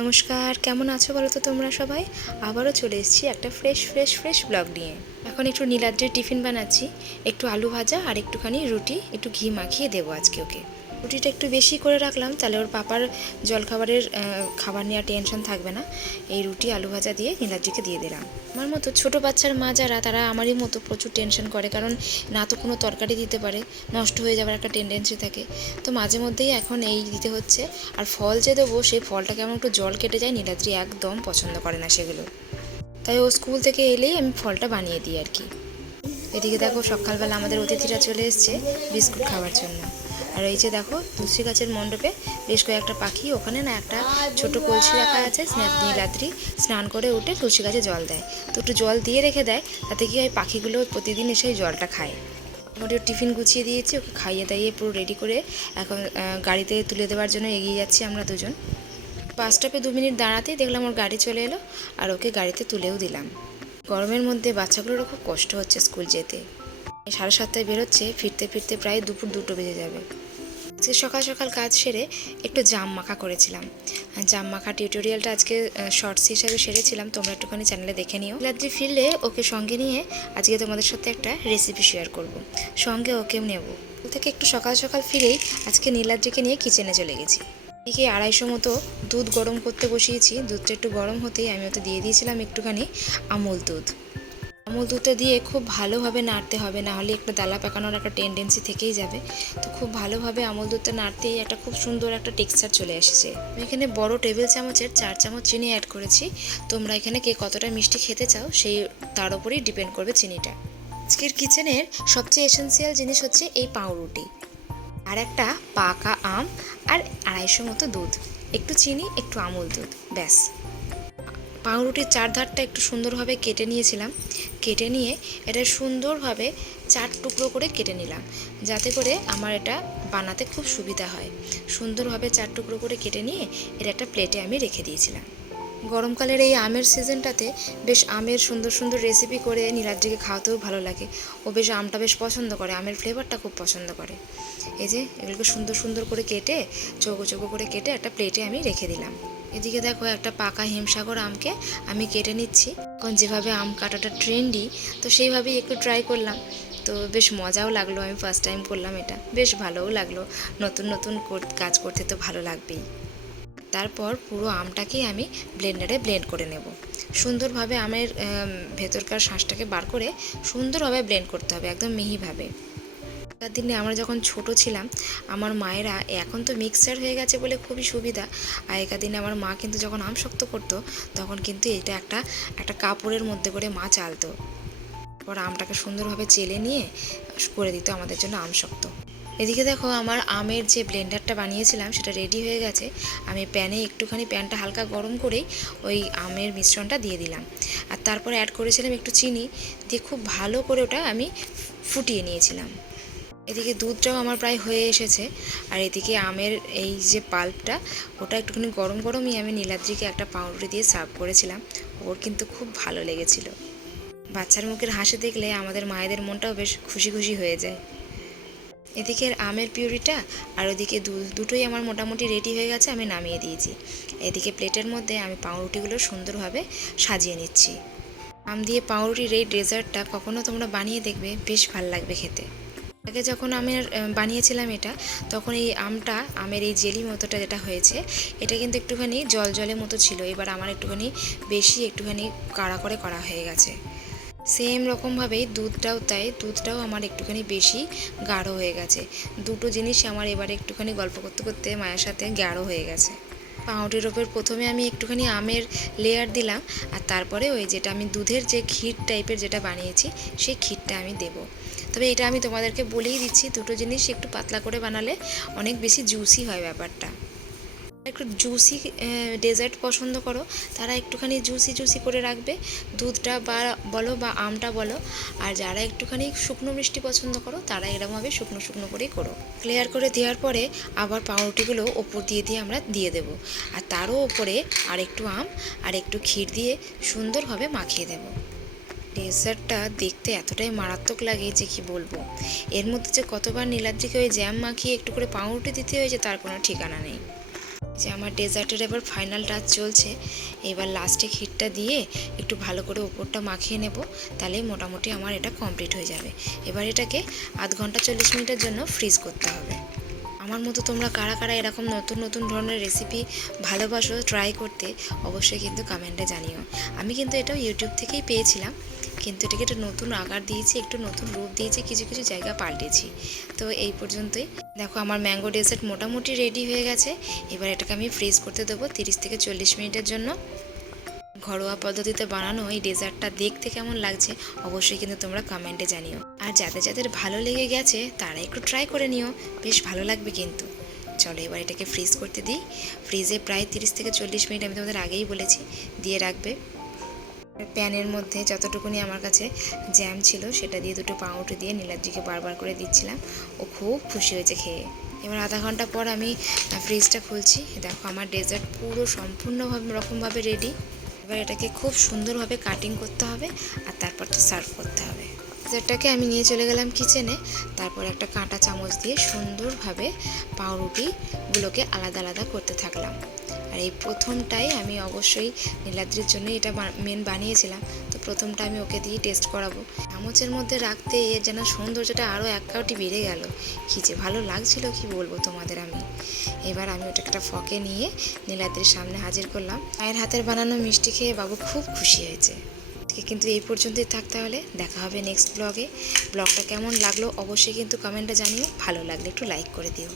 নমস্কার, কেমন আছো বলো তো তোমরা সবাই? আবারও চলে এসেছি একটা ফ্রেশ ফ্রেশ ফ্রেশ ব্লগ নিয়ে। এখন একটু নীলাদ্রির টিফিন বানাচ্ছি, একটু আলু ভাজা আর একটুখানি রুটি, একটু ঘি মাখিয়ে দেবো আজকে ওকে। রুটিটা একটু বেশি করে রাখলাম, তাহলে ওর পাপার জলখাবারের খাবার নেওয়ার টেনশন থাকবে না। এই রুটি, আলু ভাজা দিয়ে নীলাদ্রিকে দিয়ে দিলাম। আমার মতো ছোট বাচ্চার মা যারা, তারা আমারই মতো প্রচুর টেনশন করে, কারণ না তো কোনো তরকারি দিতে পারে, নষ্ট হয়ে যাওয়ার একটা টেন্ডেন্সি থাকে। তো মাঝে মধ্যেই এখন এই দিতে হচ্ছে, আর ফল যে দেবো, সেই ফলটা কেমন একটু জল কেটে যায় নীলাদ্রি একদম পছন্দ করে না সেগুলো। তাই ও স্কুল থেকে এলেই আমি ফলটা বানিয়ে দিই আর কি। এদিকে দেখো সকালবেলা আমাদের অতিথিরা চলে এসছে বিস্কুট খাওয়ার জন্য। আর এই যে দেখো তুলসী গাছের মণ্ডপে বেশ কয়েকটা পাখি, ওখানে না একটা ছোট কলসি রাখা আছে নীলাদ্রি স্নান করে উঠে তুলসী গাছে জল দেয়। তো একটু জল দিয়ে রেখে দেয়, তাতে কি হয় পাখিগুলো প্রতিদিন এসে জলটা খায়। মোটামুটি টিফিন গুছিয়ে দিয়েছি, ওকে খাইয়ে দাইয়ে পুরো রেডি করে এখন গাড়িতে তুলে দেওয়ার জন্য এগিয়ে যাচ্ছি আমরা দুজন। বাস স্টপে দু মিনিট দাঁড়াতেই দেখলাম ওর গাড়ি চলে এলো, আর ওকে গাড়িতে তুলেও দিলাম। গরমের মধ্যে বাচ্চাগুলোরও খুব কষ্ট হচ্ছে স্কুল যেতে। সাড়ে সাতটায় বেরোচ্ছে, ফিরতে ফিরতে প্রায় দুপুর দুটো বেজে যাবে। আজকে সকাল সকাল কাজ সেরে একটু জাম মাখা করেছিলাম। জাম মাখা টিউটোরিয়ালটা আজকে শর্টস হিসাবে সেরেছিলাম, তোমরা একটুখানি চ্যানেলে দেখে নিও। রাত্রি ফিরলে ওকে সঙ্গে নিয়ে আজকে তোমাদের সাথে একটা রেসিপি শেয়ার করব। সঙ্গে ওকেও নেব। থেকে একটু সকাল সকাল ফিরেই আজকে নীলাদ্রিকে নিয়ে কিচেনে চলে গেছি। এদিকে আড়াইশো মতো দুধ গরম করতে বসিয়েছি। দুধটা একটু গরম হতেই আমি ওতে দিয়ে দিয়েছিলাম একটুখানি আমুল দুধ। আমুল দুধটা দিয়ে খুব ভালোভাবে নাড়তে হবে, না হলে একটা দালা পাকানোর একটা টেন্ডেন্সি থেকেই যাবে। তো খুব ভালোভাবে আমুল দুধটা নাড়তেই একটা খুব সুন্দর একটা টেক্সচার চলে এসেছে। আমি এখানে বড় টেবিল চামচের চার চামচ চিনি অ্যাড করেছি। তোমরা এখানে কে কতটা মিষ্টি খেতে চাও সেই, তার উপরেই ডিপেন্ড করবে চিনিটা। আজকের কিচেনের সবচেয়ে এসেন্সিয়াল জিনিস হচ্ছে এই পাউরুটি। আর একটা পাকা আম আর আড়াইশো মতো দুধ। একটু চিনি, একটু আমুল দুধ, ব্যাস। পাউরুটির চার ধারটা একটু সুন্দরভাবে কেটে নিয়েছিলাম। কেটে নিয়ে এটা সুন্দরভাবে চার টুকরো করে কেটে নিলাম। যাতে করে আমার এটা বানাতে খুব সুবিধা হয়। সুন্দরভাবে চার টুকরো করে কেটে নিয়ে এটা একটা প্লেটে আমি রেখে দিয়েছিলাম। গরমকালের এই আমের সিজনটাতে বেশ আমের সুন্দর সুন্দর রেসিপি করে নীলাদ্রিকে খাওয়াতেও ভালো লাগে। ও বেশ আমটা বেশ পছন্দ করে, আমের ফ্লেভারটা খুব পছন্দ করে। এই যে, এগুলোকে সুন্দর সুন্দর করে কেটে, চৌকো চৌকো করে কেটে একটা প্লেটে আমি রেখে দিলাম। এদিকে দেখো, একটা পাকা হিমসাগর আমকে আমি কেটে নিচ্ছি। এখন যেভাবে আম কাটাটা ট্রেন্ডি তো সেইভাবেই একটু ট্রাই করলাম। তো বেশ মজাও লাগল, আমি ফার্স্ট টাইম করলাম এটা। বেশ ভালোও লাগল। নতুন নতুন কাজ করতে তো ভালো লাগবেই। তারপর পুরো আমটাকেই আমি ব্লেন্ডারে ব্লেন্ড করে নেব। সুন্দরভাবে আমের ভেতরকার শাঁসটাকে বার করে সুন্দরভাবে ব্লেন্ড করতে হবে, একদম মিহিভাবে। আগেকার দিনে আমরা যখন ছোট ছিলাম, আমার মায়েরা এখন তো মিক্সার হয়ে গেছে বলে খুবই সুবিধা। আগেকার দিনে আমার মা কিন্তু যখন আম শক্ত করতো, তখন কিন্তু এটা একটা একটা কাপড়ের মধ্যে করে মা চালতো। পর আমটাকে সুন্দরভাবে চেলে নিয়ে করে দিত, আমাদের জন্য আম শক্ত। এদিকে দেখো আমার আমের যে ব্লেন্ডারটা বানিয়েছিলাম, সেটা রেডি হয়ে গেছে। আমি প্যানে একটুখানি প্যানটা হালকা গরম করেই ওই আমের মিশ্রণটা দিয়ে দিলাম। আর তারপরে অ্যাড করেছিলাম একটু চিনি, দিয়ে খুব ভালো করে ওটা আমি ফুটিয়ে নিয়েছিলাম। এদিকে দুধটাও আমার প্রায় হয়ে এসেছে। আর এদিকে আমের এই যে পাল্পটা, ওটা একটুখানি গরম গরমই আমি নীলাদ্রিকে একটা পাউরুটি দিয়ে সার্ভ করেছিলাম। ওর কিন্তু খুব ভালো লেগেছিল। বাচ্চার মুখের হাসি দেখলে আমাদের মায়েদের মনটাও বেশ খুশি খুশি হয়ে যায়। এদিকে আমের পিউরিটা আর ওদিকে দুটোই আমার মোটামুটি রেডি হয়ে গেছে, আমি নামিয়ে দিয়েছি। এদিকে প্লেটের মধ্যে আমি পাউরুটিগুলো সুন্দরভাবে সাজিয়ে নিচ্ছি। আম দিয়ে পাউরুটির এই ডেজার্টটা কখনো তোমরা বানিয়ে দেখবে, বেশ ভালো লাগবে খেতে। আগে যখন আমের বানিয়েছিলাম এটা, তখন এই আমটা, আমের এই জেলি মতোটা যেটা হয়েছে, এটা কিন্তু একটুখানি জল জলের মতো ছিল। এবার আমার একটুখানি বেশি, একটুখানি কাড়া করে করা হয়ে গেছে। সেম রকমভাবেই দুধটাও তাই, দুধটাও আমার একটুখানি বেশি গাঢ় হয়ে গেছে। দুটো জিনিস আমার এবার একটুখানি গল্প করতে করতে মায়ের সাথে গাঢ় হয়ে গেছে। পাউরুটির ওপর প্রথমে আমি একটুখানি আমের লেয়ার দিলাম, আর তারপরে ওই যেটা আমি দুধের যে ক্ষীর টাইপের যেটা বানিয়েছি, সেই ক্ষীরটা আমি দেবো। তবে এটা আমি তোমাদেরকে বলেই দিচ্ছি, দুটো জিনিস একটু পাতলা করে বানালে অনেক বেশি জুসি হয় ব্যাপারটা। একটু জুসি ডেজার্ট পছন্দ করো, তারা একটুখানি জুসি জুসি করে রাখবে। দুধটা বা বলো বা আমটা বলো, আর যারা একটুখানি শুকনো মিষ্টি পছন্দ করো, তারা এরমভাবে শুকনো শুকনো করেই করো। ক্লিয়ার করে দেওয়ার পরে আবার পাউরুটিগুলো ওপর দিয়ে দিয়ে আমরা দিয়ে দেবো। আর তারও ওপরে আর একটু আম, আর একটু ক্ষীর দিয়ে সুন্দরভাবে মাখিয়ে দেবো। ডেজার্টটা দেখতে এতটাই মারাত্মক লাগে যে কি বলব। এর মধ্যে যে কতবার নীলাদ্রিকে ওই জ্যাম মাখিয়ে একটু করে পাউরুটি দিতে হয়েছে, তার কোনো ঠিকানা নেই। যে আমার ডেজার্টের এবার ফাইনাল টাচ চলছে, এবার লাস্টে ক্ষীরটা দিয়ে একটু ভালো করে ওপরটা মাখিয়ে নেব, তাহলে মোটামুটি আমার এটা কমপ্লিট হয়ে যাবে। এবার এটাকে আধ ঘণ্টা চল্লিশ মিনিটের জন্য ফ্রিজ করতে হবে। আমার মতো তোমরা কারা কারা এরকম নতুন নতুন ধরনের রেসিপি ভালোবাসো ট্রাই করতে, অবশ্যই কিন্তু কমেন্টে জানিও। আমি কিন্তু এটাও ইউটিউব থেকেই পেয়েছিলাম, কিন্তু এটাকে একটা নতুন আকার দিয়েছি, একটু নতুন রূপ দিয়েছি, কিছু কিছু জায়গা পাল্টেছি। তো এই পর্যন্তই। দেখো, আমার ম্যাঙ্গো ডেজার্ট মোটামুটি রেডি হয়ে গেছে। এবার এটাকে আমি ফ্রিজ করতে দেবো তিরিশ থেকে চল্লিশ মিনিটের জন্য। ঘরোয়া পদ্ধতিতে বানানো এই ডেজার্টটা দেখতে কেমন লাগছে অবশ্যই কিন্তু তোমরা কমেন্টে জানিও। আর যাদের যাদের ভালো লেগে গেছে, তারা একটু ট্রাই করে নিও। বেশ ভালো লাগবে কিন্তু। চলো এবার এটাকে ফ্রিজ করতে দিই। ফ্রিজে প্রায় তিরিশ থেকে চল্লিশ মিনিট আমি তোমাদের আগেই বলেছি। দিয়ে রাখবে। প্যানের মধ্যে যতটুকুনি আমার কাছে জ্যাম ছিল, সেটা দিয়ে দুটো পাউরুটি দিয়ে নীলাদ্রিকে বারবার করে দিচ্ছিলাম। ও খুব খুশি হয়েছে খেয়ে। এবার আধা ঘণ্টা পর আমি ফ্রিজটা খুলছি। দেখো আমার ডেজার্ট পুরো সম্পূর্ণভাবে রকমভাবে রেডি এবার এটাকে খুব সুন্দরভাবে কাটিং করতে হবে আর তারপর তো সার্ভ করতে হবে। ডেজার্টটাকে আমি নিয়ে চলে গেলাম কিচেনে তারপর একটা কাঁটা চামচ দিয়ে সুন্দরভাবে পাউরুটিগুলোকে আলাদা আলাদা করতে থাকলাম। আর এই প্রথমটাই আমি অবশ্যই নীলাদ্রির জন্য এটা মেন বানিয়েছিলাম। তো প্রথমটা আমি ওকে দিয়ে টেস্ট করাবো। চামচের মধ্যে রাখতে এর যেন সৌন্দর্যটা আরও এক কাউটি বেড়ে গেল। কী যে ভালো লাগছিল, কি বলব তোমাদের আমি। এবার আমি ওটা একটা ফকে নিয়ে নীলাদ্রির সামনে হাজির করলাম। মায়ের হাতের বানানো মিষ্টি খেয়ে বাবু খুব খুশি হয়েছে। কিন্তু এই পর্যন্তই থাকতে হলে দেখা হবে নেক্সট ব্লগে ব্লগটা কেমন লাগল অবশ্যই কিন্তু কমেন্টটা জানিও। ভালো লাগলে একটু লাইক করে দিও।